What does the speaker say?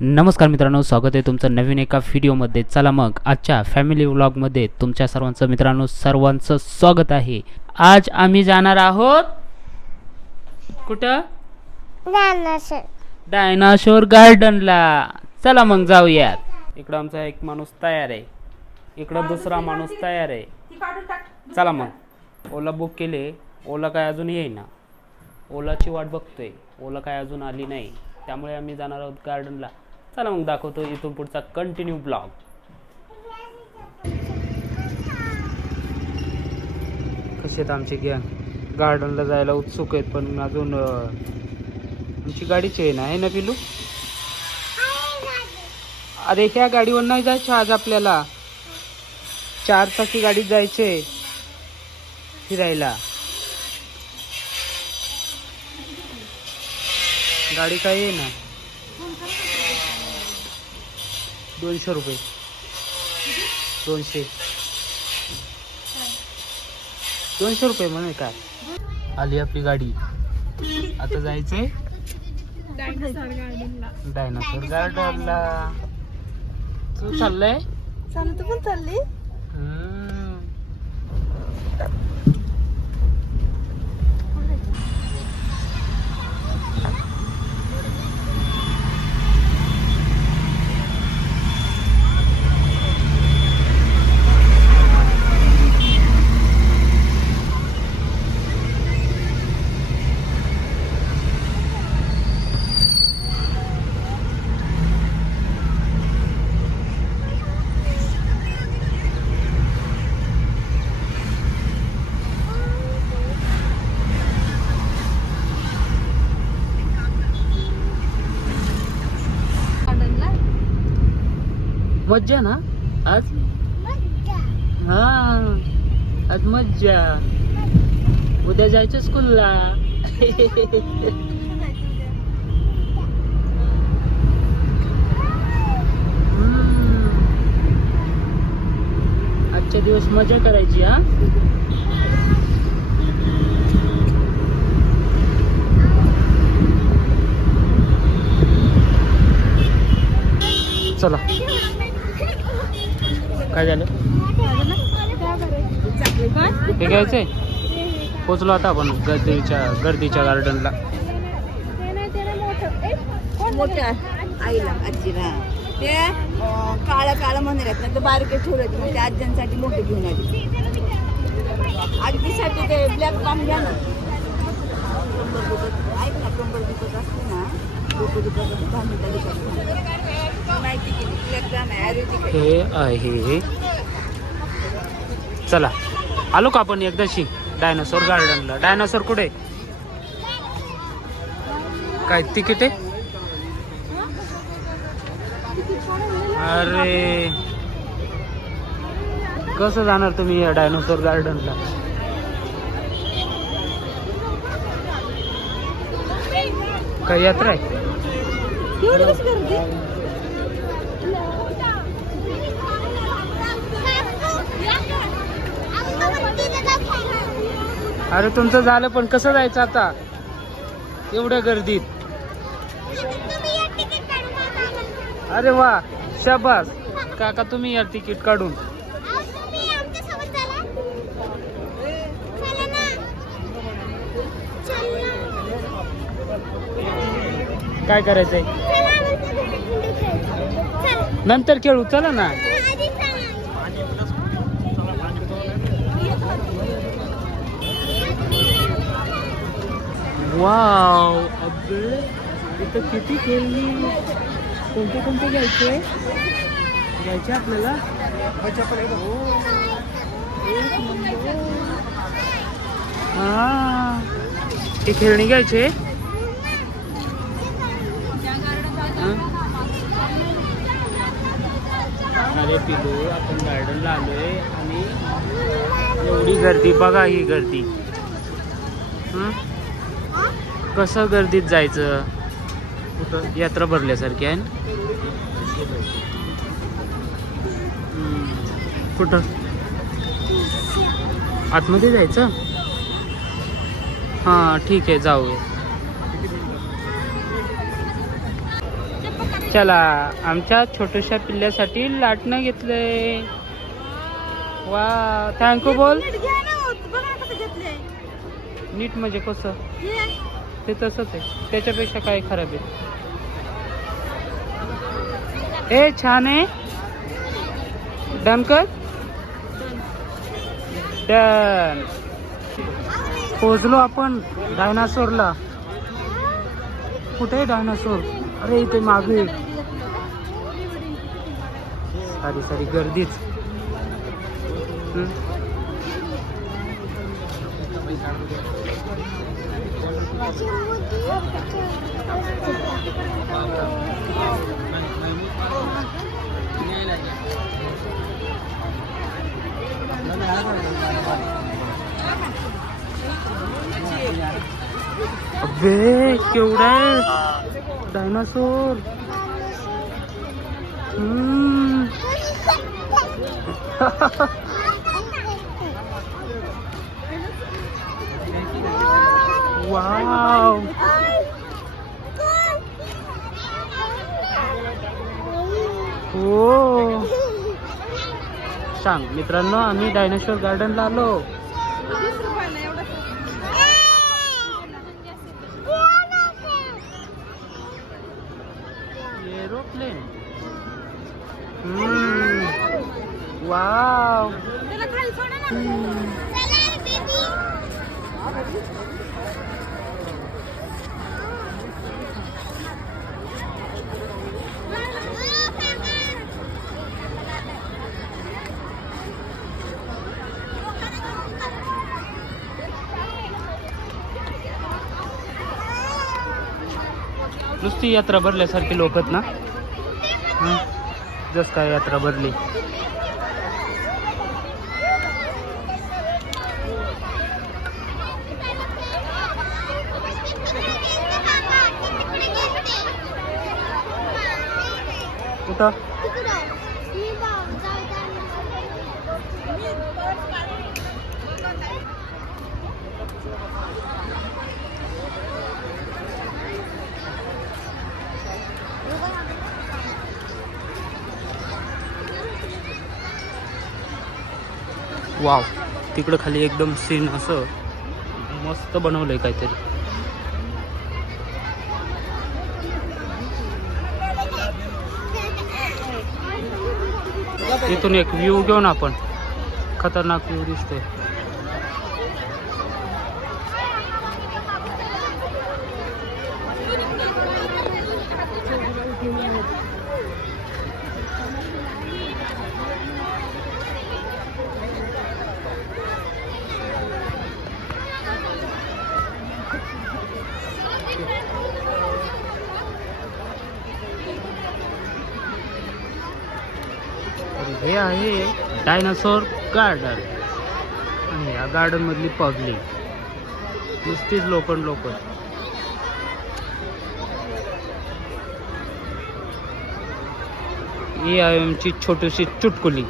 नमस्कार मित्रांनो, स्वागत आहे तुमचं नवीन एका व्हिडिओमध्ये। चला मग आजच्या फॅमिली व्लॉगमध्ये तुमच्या सर्वांचं मित्रांनो सर्वांचं स्वागत आहे। आज आम्ही जाणार आहोत कुठं? डायनासोर गार्डनला। चला मग जाऊयात। इकडं आमचा एक माणूस तयार आहे, इकडं दुसरा माणूस तयार आहे। चला मग ओला बुक केले, ओला काय अजून येईना, ओलाची वाट बघतोय, ओला काय अजून आली नाही, त्यामुळे आम्ही जाणार आहोत गार्डनला। चला मग दाखवतो इथून पुढचा कंटिन्यू ब्लॉग। कसे आहेत आमचे गँग, गार्डनला जायला उत्सुक आहेत, पण अजून आमची गाडी चेन आहे ना पिलू? अरे ह्या गाडीवर नाही जायचं आज आपल्याला, 4 चाकी गाडीत जायचे फिरायला। गाडी काय आहे ना 200 रुपये, 200 रुपये म्हणे काय। आली आपली गाडी, आता जायचंय डायनासोर गार्डनला। तू चाललंय? तू पण चालली? मज्जा ना आज? हा आज मज्जा। उद्या जायचं स्कूलला। आजच्या दिवस मजा करायची। हा चला। काय झालं? हे घ्यायचंय? पोचलो आता आपण गर्दीच्या गार्डनला। मोठ्या आईला आजीला ते काळा म्हणत ना, तर बारके ठेवलं मग त्या आज्यांसाठी मोठे घेऊन आली। आजीसाठी ते ब्लॅक पाम घ्या ना। ऐक ना, कंबर दुखत असते ना, डोकं दुखत माहिती केली, ब्लॅक पाम आहे आयुर्वेदिक हे आहे। चला आलो का आपण एकदाशी डायनासोर गार्डनला? डायनासोर कुठे? काय तिकीट आहे? अरे कसं जाणार तुम्ही या डायनासोर गार्डनला? काय यात्रा आहे? अरे तुमचं झालं, पण कसं जायचं आता एवढ्या गर्दीत? अरे वा, शाबास काका, तुम्ही या तिकीट काढून। काय करायचंय? नंतर खेळू, चला ना। वाव, अबे इथं किती खेळली। कोणते घ्यायचे आपल्याला? हा, हे खेळणी घ्यायचे। अरे पिलू, आपण गार्डनला आलोय आणि एवढी गर्दी बघा, ही गर्दी। कसं गर्दीत जायचं? कुठं यात्रा भरल्यासारखी आहे ना? कुठं आतमध्ये जायचं? हां ठीक आहे, जाऊया। चला आमच्या छोट्याशा पिल्ल्यासाठी लाटणं घेतले. वा थँक्यू बोल. नीट म्हणजे कसं ते तसंच आहे, त्याच्यापेक्षा काय खराब आहे. ए छान आहे. डन कर. डन. पोचलो आपण डायनासोरला. कुठे आहे डायनासोर? अरे इथे मागे. सारी गर्दीच. अबे केवढा आहे डायनासोर. वाव. हो सांग मित्रांनो, आम्ही डायनासोर गार्डनला आलो. एरोप्लेन. वाव. नुसती यात्रा भरल्यासारखी लोक आहेत ना. जस काय यात्रा भरली. कुठं? वाव. तिकडं खाली एकदम सीन असं मस्त बनवलंय काहीतरी. इथून एक व्ह्यू घेऊन आपण. खतरनाक व्ह्यू दिसतोय. हे आहे डायनासोर गार्डन. आणि या गार्डन मधली पब्लिक नुसतीच लोक. ही आहे आमची छोटीशी चुटकुली.